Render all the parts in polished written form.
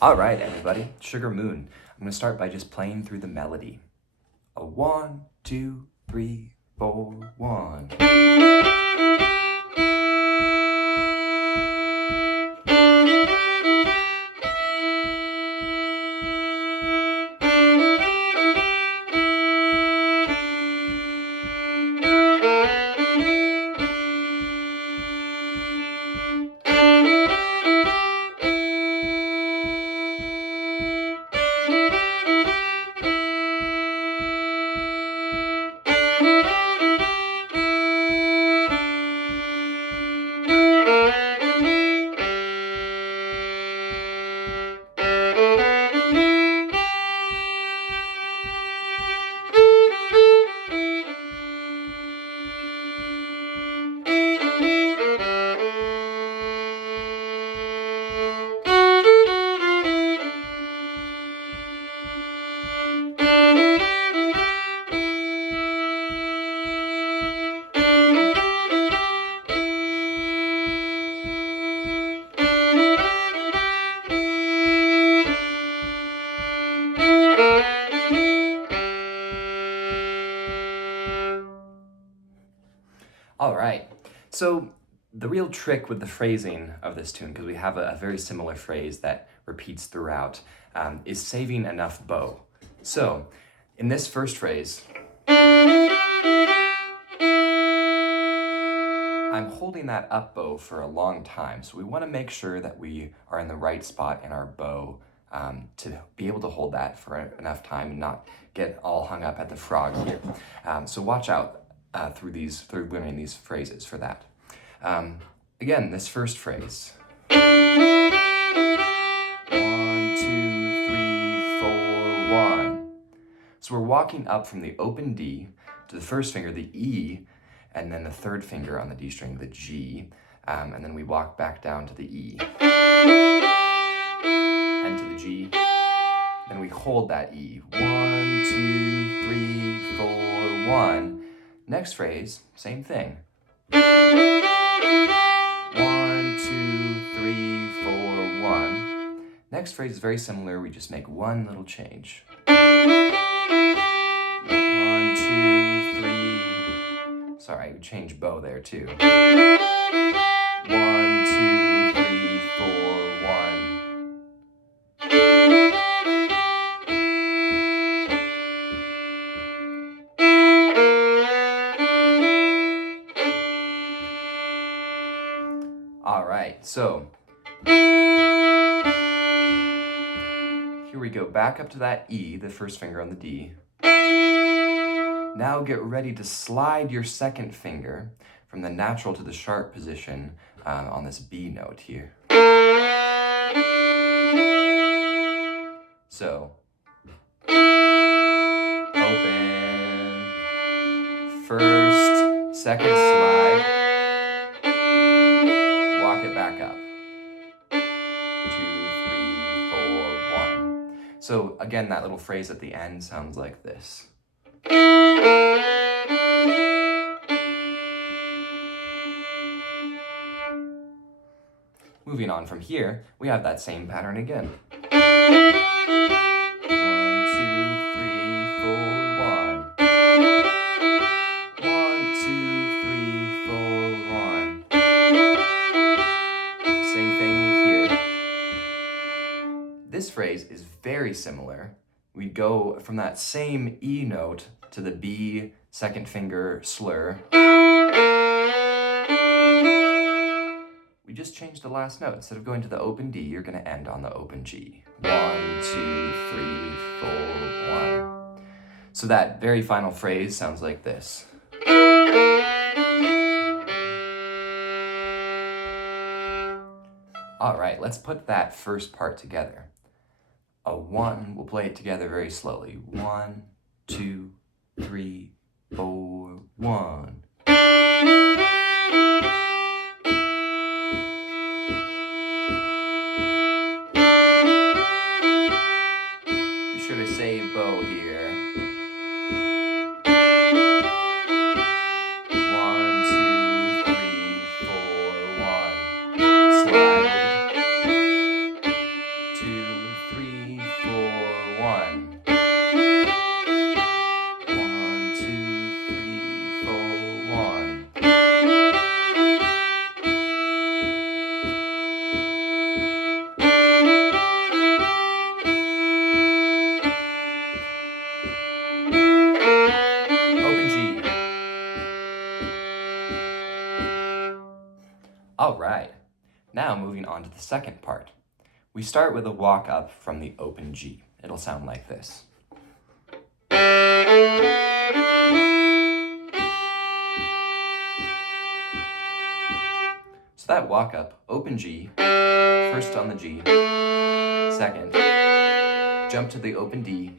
All right, everybody, Sugar Moon. I'm going to start by just playing through the melody. A 1, 2, 3, 4, 1. All right, so the real trick with the phrasing of this tune, because we have a very similar phrase that repeats throughout, is saving enough bow. So in this first phrase, I'm holding that up bow for a long time, so we want to make sure that we are in the right spot in our bow to be able to hold that for enough time and not get all hung up at the frog here. So watch out through learning these phrases for that. Again, this first phrase. 1, 2, 3, 4, 1. So we're walking up from the open D to the first finger, the E, and then the third finger on the D string, the G, and then we walk back down to the E, and to the G, then we hold that E. 1, 2, 3, 4, 1. Next phrase, same thing. 1, 2, 3, 4, 1. Next phrase is very similar, we just make one little change. 1, 2, 3. Sorry, we change bow there too. 1, 2, 3, 4, 1. All right, so here we go, back up to that E, the first finger on the D. Now get ready to slide your second finger from the natural to the sharp position on this B note here. So, open, first, second slide, walk it back up. 2, 3, 4, 1. So again, that little phrase at the end sounds like this. Moving on from here, we have that same pattern again. 1, 2, 3, 4, 1. 1, 2, 3, 4, 1. Same thing here. This phrase is very similar. We go from that same E note to the B second finger slur. We just changed the last note. Instead of going to the open D, you're going to end on the open G. 1, 2, 3, 4, 1. So that very final phrase sounds like this. All right, let's put that first part together. A 1, we'll play it together very slowly. 1, 2, 3, 4, 1. Be sure to say bow here. 1, 2, 3, 4, 1. Slide. 2, 3, 4, 1. 1, 2, 3, 4, 1. Open G. All right, now moving on to the second part. We start with a walk up from the open G. It'll sound like this. So that walk up, open G, first on the G, second, jump to the open D,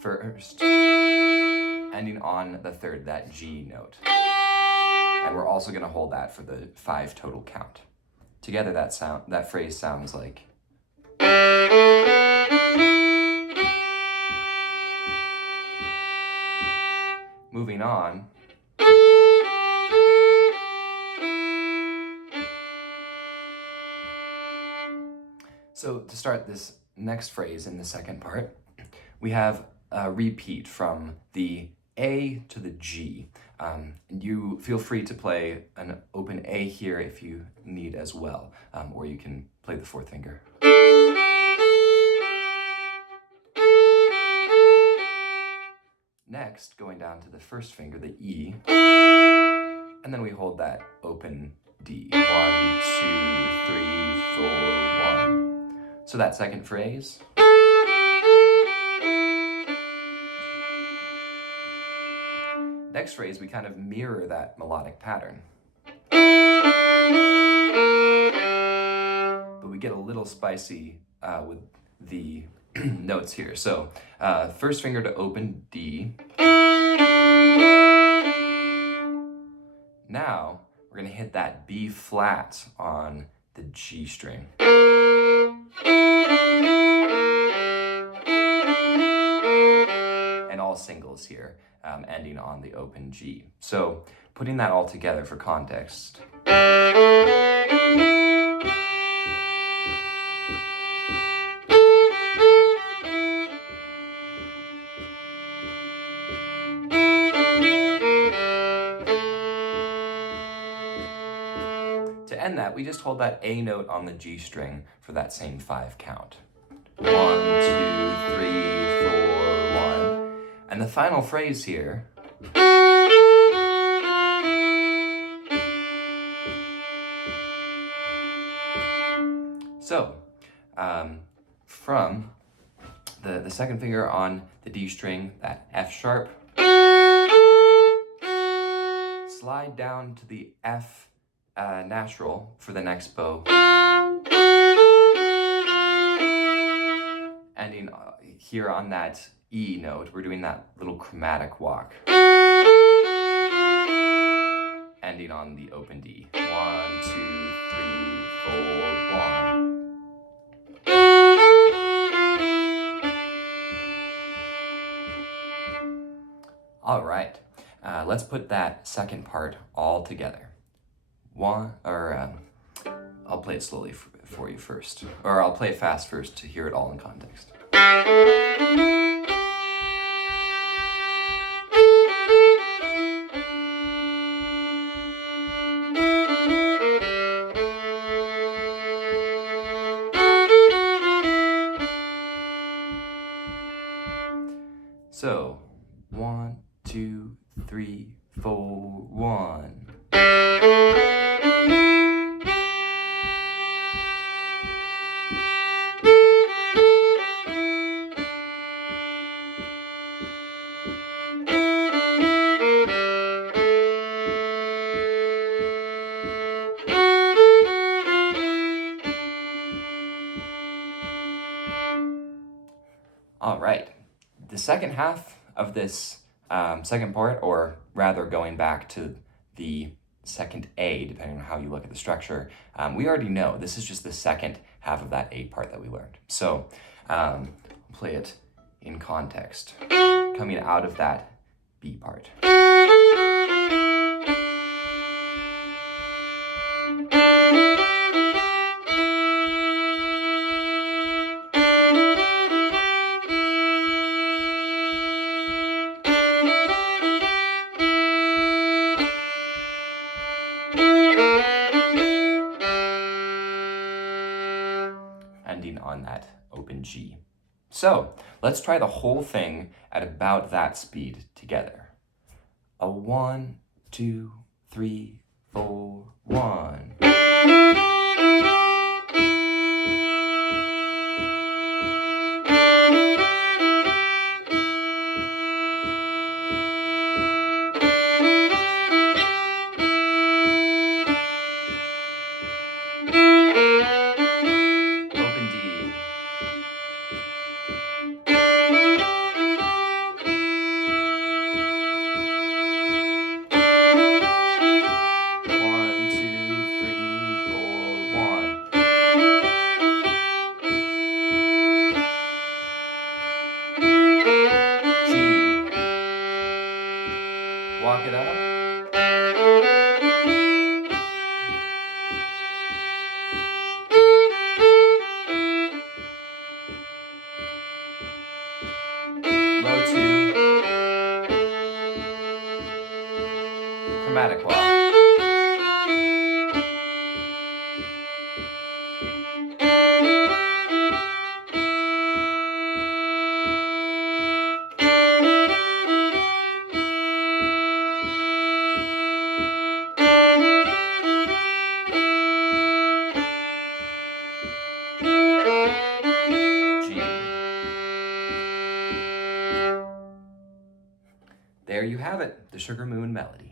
first, ending on the third, that G note. And we're also going to hold that for the 5 total count. Together that phrase sounds like. Moving on. So to start this next phrase in the second part, we have a repeat from the A to the G. You feel free to play an open A here if you need as well, or you can play the 4th finger. Next, going down to the 1st finger, the E, and then we hold that open D. 1, 2, 3, 4, 1. So that second phrase. Next phrase, we kind of mirror that melodic pattern. But we get a little spicy with the notes here. So, 1st finger to open D. Now, we're going to hit that B flat on the G string. And all singles here, ending on the open G. So, putting that all together for context. To end that, we just hold that A note on the G string for that same 5 count. 1, 2, 3, 4, 1. And the final phrase here. So, from the 2nd finger on the D string, that F sharp, slide down to the F natural for the next bow, ending here on that E note. We're doing that little chromatic walk, ending on the open D. 1, 2, 3, 4, 1. All right, let's put that second part all together. I'll play it slowly for you first, or I'll play it fast first to hear it all in context. So, 1, 2, 3, 4, 1. All right, the second half of this second part, or rather going back to the second A, depending on how you look at the structure, we already know this is just the second half of that A part that we learned. So play it in context, coming out of that B part. ending on that open G. So let's try the whole thing at about that speed together. A 1, 2, 3, 4, 1. Walk it up. Low 2. Chromatic walk. There you have it, the Sugar Moon Melody.